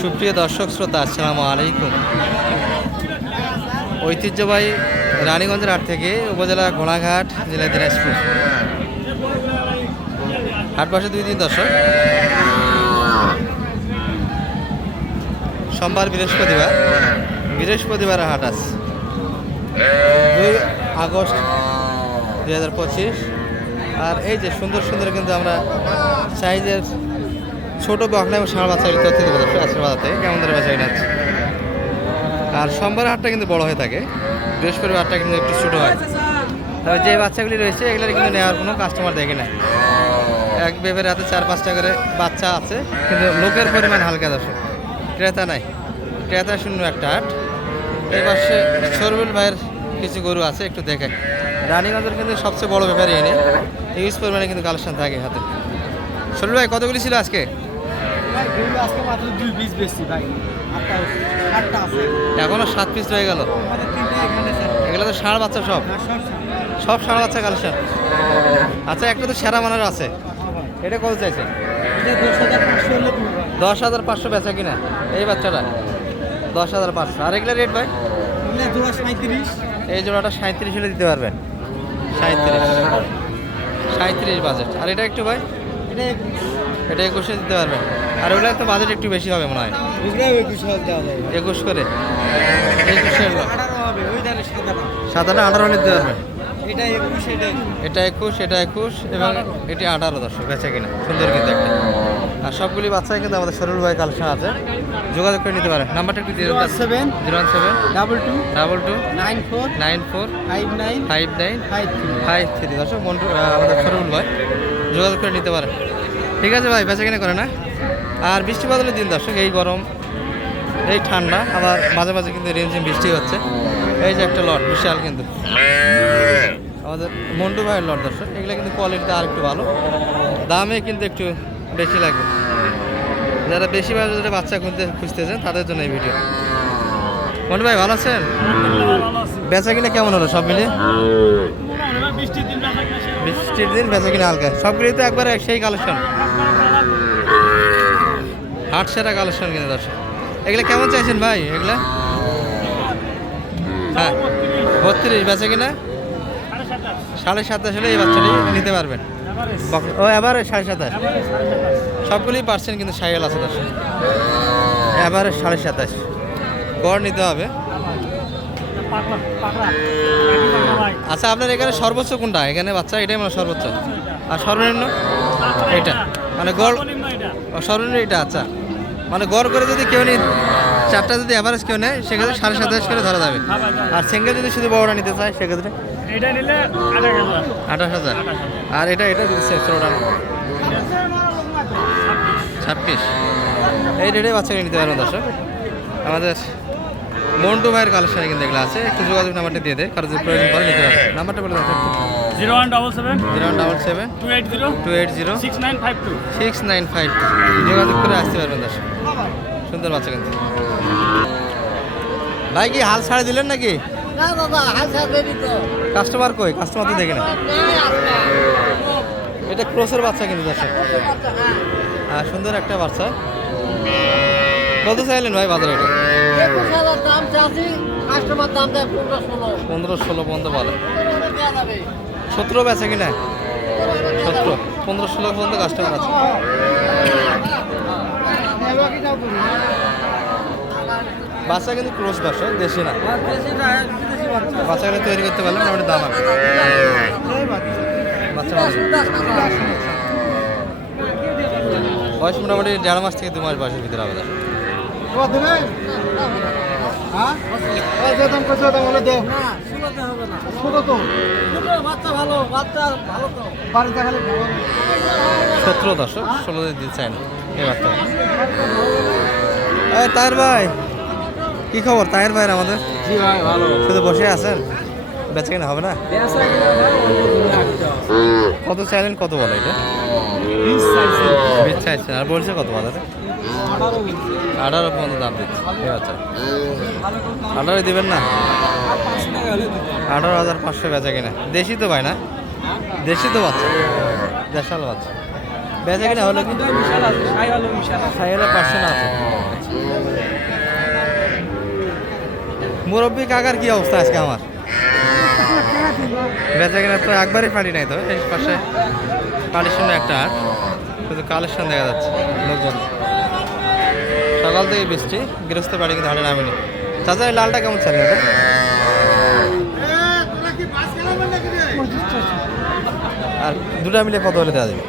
সুপ্রিয় দর্শক, শ্রোতা, আসসালামু আলাইকুম। ঐতিহ্যবাহী রানীগঞ্জের হাট থেকে উপজেলা ঘোড়াঘাট জেলা দিনাজপুর। হাট বসে দুই দিন দর্শক। সোমবার বৃহস্পতিবার বৃহস্পতিবার হাট আছে। দুই আগস্ট দুই হাজার পঁচিশ। আর এই যে সুন্দর সুন্দর কিন্তু আমরা সাইজের ছোট বকনা এবং ষাঁড় বাচ্চা তথ্য দেবো বাজার থেকে কেমন ধরে কিনা আছে। আর সোমবার হাটটা কিন্তু বড় হয়ে থাকে, বৃহস্পতিবার হাটটা কিন্তু একটু ছোটো হয়। তবে যে বাচ্চাগুলি রয়েছে, এগুলোর কিন্তু নেওয়ার কোনো কাস্টমার দেখে না এক বেবের হাতে চার পাঁচটা করে বাচ্চা আছে, কিন্তু লোকের পরিমাণ হালকা দর্শক। ক্রেতা নাই। ক্রেতা শূন্য একটা হাট। এই পাশে সরবুল ভাইয়ের কিছু গরু আছে, একটু দেখে। রানীগঞ্জের কিন্তু সবচেয়ে বড় ব্যাপারই এনে ইউজ পরিমাণে কিন্তু কালেকশন থাকে হাতে। সরবুল ভাই, কতগুলি ছিল আজকে? ভাই গরু আজকে মাত্র দুই পিস বেশি ভাই। আটটা আটটা আছে। এখনও সাত পিস রয়ে গেল? এখানে এগুলো তো ষাঁড় বাচ্চা সব? সব স্যার সব ষাঁড় বাচ্চা কালেকশন? আচ্ছা একটা তো সেরা মানের আছে। এটা কত চাইছে? দশ হাজার পাঁচশো বেচা কিনা? এই বাচ্চাটা? দশ হাজার পাঁচশো। আর এগুলো রেট ভাই? এই জোড়াটা সাঁত্রিশ হলে দিতে পারবেন। সাঁত্রিশ সাঁত্রিশ বাজেট। আর এটা একটু ভাই? এটা এটা একুশে দিতে পারবেন আর ওগুলো তো বাজেট একটু বেশি হবে মনে হয়। একুশ করে? একুশের আঠারো আঠারো। হলে দিতে পারবেন এটা একুশ এটা একুশ। এবং এটি আঠারো দর্শক বেচা কিনা। সুন্দর কিন্তু একটা। আর সবগুলি বাচ্চাই কিন্তু আমাদের শরীর ভাই কালেকশন আছে। যোগাযোগ করে নিতে পারেন। নাম্বারটা একটু zero seven zero one seven double two double two nine four nine four five nine five nine five three. Five three. দর্শক আমাদের শরীর ভাই যোগাযোগ করে নিতে পারেন। ঠিক আছে ভাই বেচা কিনা করে না। আর বৃষ্টি বাদলের দিন দর্শক এই গরম এই ঠান্ডা আবার মাঝে মাঝে কিন্তু রিমঝিম বৃষ্টি হচ্ছে। এই যে একটা লট বিশাল কিন্তু। আমাদের মন্টু ভাইয়ের লট দর্শক এগুলো কিন্তু কোয়ালিটিটা আর একটু ভালো। দামে কিন্তু একটু বেশি লাগবে। যারা বেশি বাজারে বাচ্চা খুঁজতে খুঁজতেছেন তাদের জন্য এই ভিডিও মন্টু ভাই ভালো আছেন? বেচা কিনা কেমন হলো সব মিলিয়ে? বৃষ্টির দিন কিনা হালকা। সবগুলি তো একবারে সেই কালেকশন হাট সেরা কালেকশন কিনে দর্শক। এগুলো কেমন চাইছেন ভাই? এগুলা? হ্যাঁ বত্রিশ। বেচা কিনা? সাড়ে সাতাশ হলে এই বাচ্চাটি নিতে পারবেন। ও, এবারে সাড়ে সাতাশ। সবগুলি পার্সেন্ট কিন্তু সাইকেল আছে দর্শক। এবারে সাড়ে সাতাশ। গড় নিতে হবে। আচ্ছা আপনার এখানে সর্বোচ্চ কোনটা? এখানে বাচ্চা এটাই মানে সর্বোচ্চ। আর সর্বনিম্ন? এটা মানে গড় সর্বনিম্ন এটা আচ্ছা। মানে গড় করে যদি কেউ নিয়ে চারটা যদি অ্যাভারেজ কেউ নেয় সেক্ষেত্রে সাড়ে সাতাশ করে ধরা যাবে। আর সিঙ্গেল যদি শুধু বড়টা নিতে চায় সেক্ষেত্রে? আঠাশ হাজার। আর এটা এটা যদি ছোটোটা ছাব্বিশ। এই রেটে বাচ্চাকে নিতে পারবেন দর্শক। আমাদের মন্টু ভাইয়ের কালেকশনে কিন্তু এগুলো আছে। একটু যোগাযোগ নাম্বারটা দিয়ে দেয় কারও যদি প্রয়োজন পড়ে নিতে পারবেন নাম্বারটা বলে দেন zero one double seven zero one double seven two eight zero two eight zero six nine five two. Six nine five two. যোগাযোগ করে আসতে পারবেন দর্শক। সুন্দর বাচ্চা কিন্তু। ভাই কি হাল ছাড়ে দিলেন নাকি? না বাবা তো। কাস্টমার কই? কাস্টমার তো দেখে না এটা ক্রোসের বাচ্চা কিন্তু দর্শক। আর সুন্দর একটা বাচ্চা। কত চাইলেন ভাই বাজারে? এটা পনেরো ষোলো। পর্যন্ত বলে সতেরো বেচে কিনা? সতেরো। পনেরো ষোলো পর্যন্ত কাস্টমার আছে। বাচ্চা কিন্তু ক্রোস বাচ্চা দেশি না। বাচ্চাগুলো তৈরি করতে পারলে মোটামুটি দাম আছে। বাচ্চা ভালো। বয়স মোটামুটি দেড় মাস থেকে দু মাস বয়সের ভিতরে হবে। সতেরো দশক ষোলো দিন দিতে চায় না এই বাচ্চা। এই তাহের ভাই কি খবর? তাহের ভাইয়ের আমাদের? জি ভাই ভালো। শুধু বসে আছেন? বেচে কিনা হবে না? কত চাইলেন কত বলে এটা? বিশ চাইছেন আর বলছে কত বাজারে? আঠারো পর্যন্ত দাম দিচ্ছে। এই বাচ্চা আঠারো দিবেন না? আঠারো হাজার পাঁচশো বেচা কিনা। দেশি তো ভাই না? দেশি তো বাচ্চা। দেশাল বাচ্চা। বেচা কিনা হলো কিন্তু বিশাল আছে সাই হলো বিশাল আছে। সাইকেলের পার্সেন্ট মুরব্বী কাকার কি অবস্থা আজকে আমার? বেচা কিনা তো একবারই পারি নাই তো। এই পাশে কালেকশন একটা হাট শুধু কালেকশন দেখা যাচ্ছে লোকজন। সকাল থেকে বৃষ্টি গৃহস্থ বাড়ি কিন্তু হাটে নামেনি। চাচা এই লালটা কেমন এটা? আর দুটা মিলে কত হলে দেওয়া যাবে?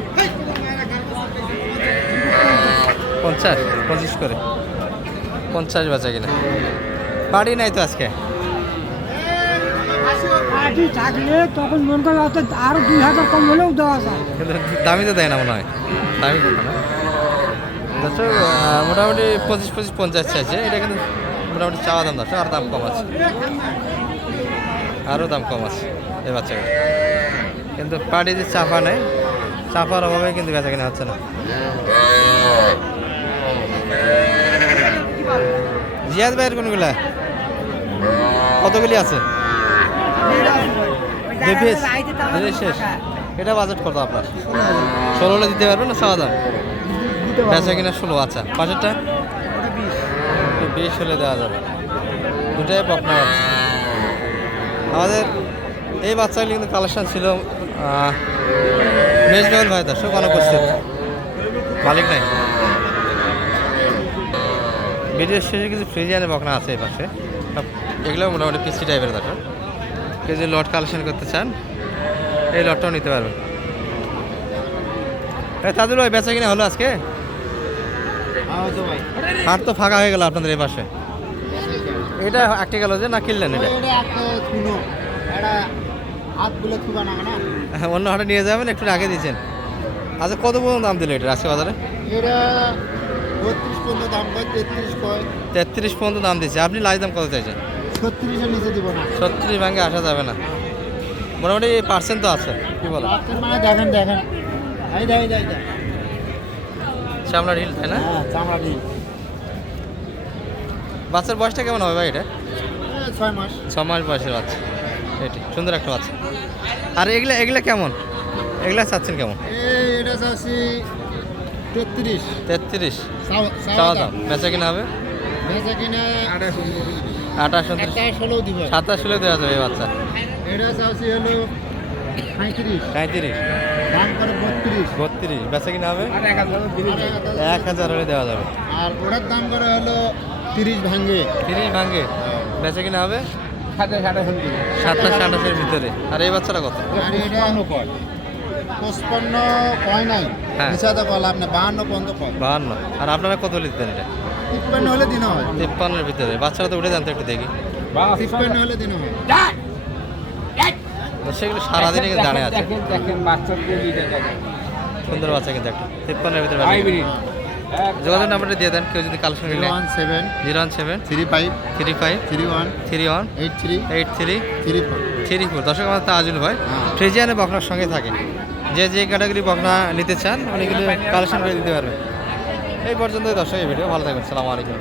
পঞ্চাশ পঁচিশ করে। পঞ্চাশ বাচ্চা গেলে বাড়ি নাই তো আজকে? পার্টি থাকলে তখন মন করে আরও দুই হাজার কম হলেও দেওয়া যায়। দামি তো দেয় না মনে হয়। দামি কথা না। মোটামুটি পঁচিশ পঁচিশ, পঞ্চাশ চাইছে। এটা কিন্তু মোটামুটি চাওয়া দাম দর্শক, আর দাম কম আছে। আরও দাম কম আছে এই বাচ্চাগুলো। কিন্তু পাড়ি যে চাপা নেই চাপার অভাবে কিন্তু বেচা কেনা হচ্ছে না। জিয়াদ ভাইয়ের কোনগুলা? কতগুলি আছে? শেষ। এটা বাজেট কত আপনার? ষোলো হলে দিতে পারবেন না দাম? বেচা কিনা ষোলো আচ্ছা। পাঁচেরটা বিশ। হলে দেওয়া যাবে। দুটাই বকনা বাচ্চা। আমাদের এই বাচ্চাগুলি কিন্তু কালেকশন ছিল মেজবাউল ভাই দর্শক অনুপস্থিত মালিক নাই। ভিডিওর শেষে কিছু ফ্রিজিয়ানের বকনা আছে এই পাশে। এগুলো মোটামুটি পিসি টাইপের দর্শক। কেউ যদি লট কালেকশন করতে চান এই লটটাও নিতে পারবেন। তাদের ভাই বেচা কিনা হলো আজকে? হাট তো ফাঁকা হয়ে গেল আপনাদের এই পাশে। এটা একটা গেল যে না কিনলেন এটা? হ্যাঁ, অন্য হাটে নিয়ে যাবেন একটু আগে দিয়েছেন। আচ্ছা কত পর্যন্ত দাম দিল এটা আজকে বাজারে? তেত্রিশ পর্যন্ত দাম দিয়েছে। আপনি লাইভ দাম কত চাইছেন? ছত্রিশ ভাঙে আসা যাবে না। মোটামুটি পার্সেন্ট তো আছে কি বলো রাতের মানে দেখেন দেখেন। এই ঢিল তাই না? হ্যাঁ চামড়া দিন বাচ্চার বয়সটা কেমন হবে ভাই এটা? ছয় মাস। ছ মাস বয়সের বাচ্চা। এটি সুন্দর একটা বাচ্চা। আর এগুলা এগুলা কেমন? এগুলা চাচ্ছেন কেমন? এই এটা চাচ্ছি তেত্রিশ। তেত্রিশ। চাওয়া- দাম। বেচা কিনা হবে? বেচা কিনা আঠাশ আঠাশ হলেও হলে দেওয়া যাবে এই বাচ্চা। এটা চাচ্ছি হলো সাঁত্রিশ সাঁত্রিশ বত্রিশ। বত্রিশ। বেচা কিনা হবে? এক হাজার হলে দেওয়া যাবে। আর ওটার দাম করে হলো তিরিশ ভাঙ্গে। তিরিশ ভাঙে বেচা কিনা হবে? সাতাশ আঠাশের ভিতরে। আর এই বাচ্চাটা কত? আর এটা পঁচপান্ন কয় নাই। হ্যাঁ। কল আপনি বাহান্ন পর্যন্ত কয় বাহান্ন। আর আপনারা কত হলে দিতেন এটা? তিপ্পান্ন হলে দিন হয়। তিপ্পান্নের ভিতরে। বাচ্চারা তো উঠে জানতো একটু দেখি। তিপ্পান্ন হলে দিন হয়। সেগুলো সারাদিনে কিন্তু দাঁড়িয়ে আছে। দেখেন দেখেন সুন্দর বাচ্চা কিন্তু একটা। তিপ্পান্নের ভিতরে যোগাযোগ নাম্বারটা দিয়ে দেন কেউ যদি কালেকশন নিলে one seven zero one seven three five three five three one three one eight three eight three three four three four. দর্শক আমাদের তাজুল ভাই। হ্যাঁ। ফ্রিজিয়ানে বকনার সঙ্গে থাকে যে যে ক্যাটাগরি বকনা নিতে চান উনি কিন্তু কালেকশন করে দিতে পারবেন। এই পর্যন্তই দর্শক এই ভিডিও। ভালো থাকবেন। সালামু আলাইকুম।